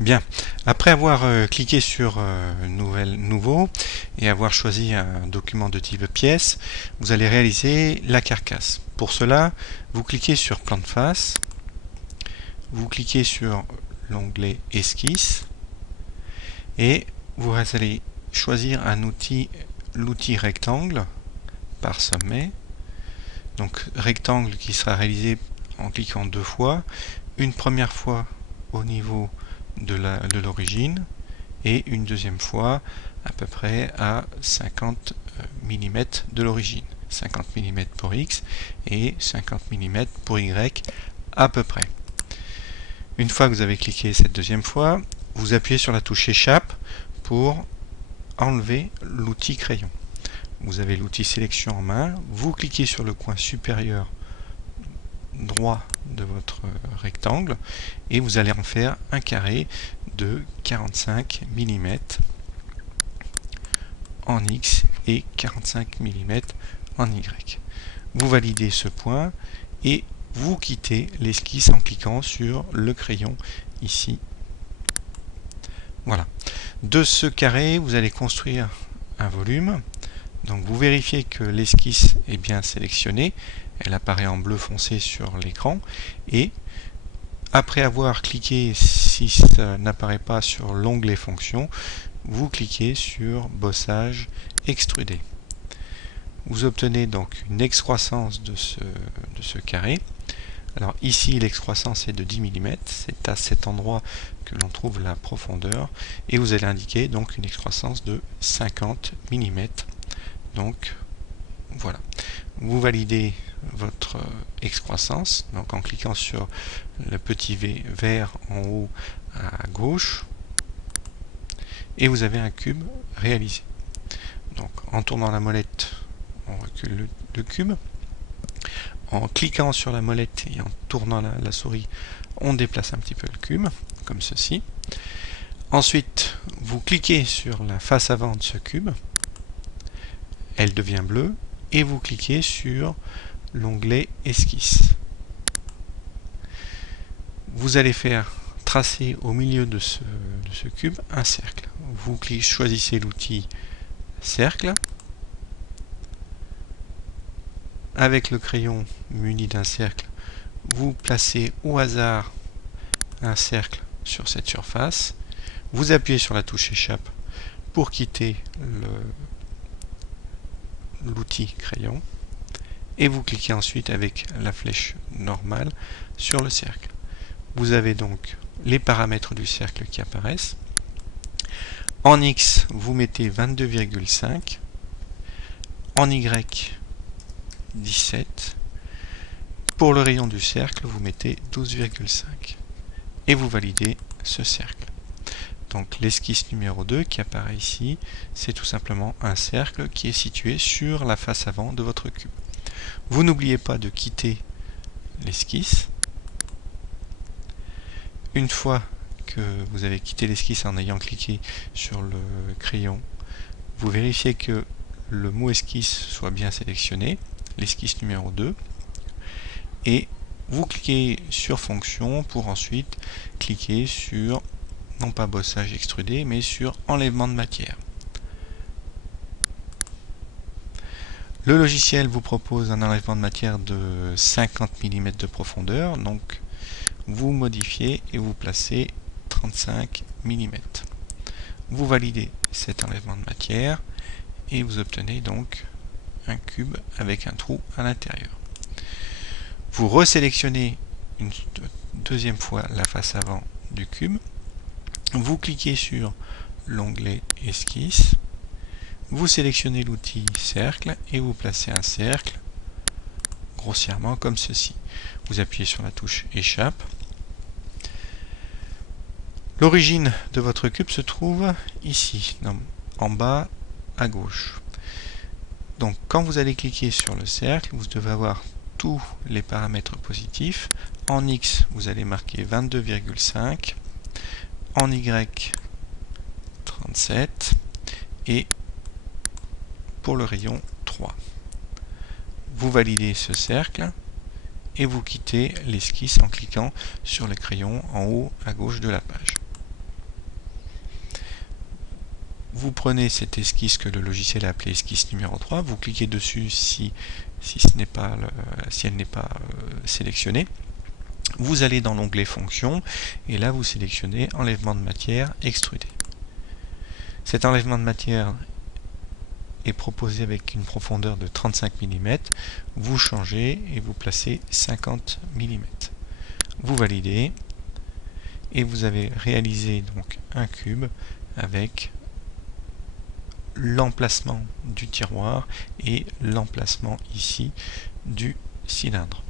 Bien, après avoir cliqué sur Nouveau et avoir choisi un document de type pièce, vous allez réaliser la carcasse. Pour cela, vous cliquez sur Plan de face, vous cliquez sur l'onglet Esquisse et vous allez choisir un outil, l'outil rectangle par sommet. Donc rectangle qui sera réalisé en cliquant deux fois, une première fois au niveau de l'origine et une deuxième fois à peu près à 50 mm de l'origine. 50 mm pour X et 50 mm pour Y à peu près. Une fois que vous avez cliqué cette deuxième fois, vous appuyez sur la touche Échappe pour enlever l'outil crayon. Vous avez l'outil sélection en main, vous cliquez sur le coin supérieur droit de votre rectangle et vous allez en faire un carré de 45 mm en X et 45 mm en Y. Vous validez ce point et vous quittez l'esquisse en cliquant sur le crayon ici. Voilà. De ce carré, vous allez construire un volume. Donc vous vérifiez que l'esquisse est bien sélectionnée, elle apparaît en bleu foncé sur l'écran, et après avoir cliqué, si ça n'apparaît pas, sur l'onglet fonction, vous cliquez sur bossage extrudé. Vous obtenez donc une excroissance de ce carré. Alors ici l'excroissance est de 10 mm, c'est à cet endroit que l'on trouve la profondeur, et vous allez indiquer donc une excroissance de 50 mm. Donc voilà, vous validez votre excroissance donc en cliquant sur le petit V vert en haut à gauche et vous avez un cube réalisé. Donc en tournant la molette, on recule le cube. En cliquant sur la molette et en tournant la souris, on déplace un petit peu le cube, comme ceci. Ensuite, vous cliquez sur la face avant de ce cube. Elle devient bleue et vous cliquez sur l'onglet Esquisse. Vous allez faire tracer au milieu de ce cube un cercle. Vous choisissez l'outil Cercle. Avec le crayon muni d'un cercle, vous placez au hasard un cercle sur cette surface. Vous appuyez sur la touche Échappe pour quitter l'outil crayon et vous cliquez ensuite avec la flèche normale sur le cercle. Vous avez donc les paramètres du cercle qui apparaissent. En X, vous mettez 22,5. En Y, 17. Pour le rayon du cercle, vous mettez 12,5. Et vous validez ce cercle. Donc l'esquisse numéro 2 qui apparaît ici, c'est tout simplement un cercle qui est situé sur la face avant de votre cube. Vous n'oubliez pas de quitter l'esquisse. Une fois que vous avez quitté l'esquisse en ayant cliqué sur le crayon, vous vérifiez que le mot esquisse soit bien sélectionné, l'esquisse numéro 2, et vous cliquez sur fonction pour ensuite cliquer sur non pas bossage extrudé, mais sur enlèvement de matière. Le logiciel vous propose un enlèvement de matière de 50 mm de profondeur, donc vous modifiez et vous placez 35 mm. Vous validez cet enlèvement de matière et vous obtenez donc un cube avec un trou à l'intérieur. Vous resélectionnez une deuxième fois la face avant du cube. Vous cliquez sur l'onglet Esquisse, vous sélectionnez l'outil Cercle et vous placez un cercle grossièrement comme ceci. Vous appuyez sur la touche Échappe. L'origine de votre cube se trouve ici, en bas à gauche. Donc quand vous allez cliquer sur le cercle, vous devez avoir tous les paramètres positifs. En X, vous allez marquer 22,5. En Y, 37. Et pour le rayon, 3. Vous validez ce cercle et vous quittez l'esquisse en cliquant sur le crayon en haut à gauche de la page. vous prenez cette esquisse que le logiciel a appelée esquisse numéro 3, vous cliquez dessus si elle n'est pas sélectionnée. Vous allez dans l'onglet Fonctions et là vous sélectionnez enlèvement de matière extrudé. Cet enlèvement de matière est proposé avec une profondeur de 35 mm. Vous changez et vous placez 50 mm. Vous validez et vous avez réalisé donc un cube avec l'emplacement du tiroir et l'emplacement ici du cylindre.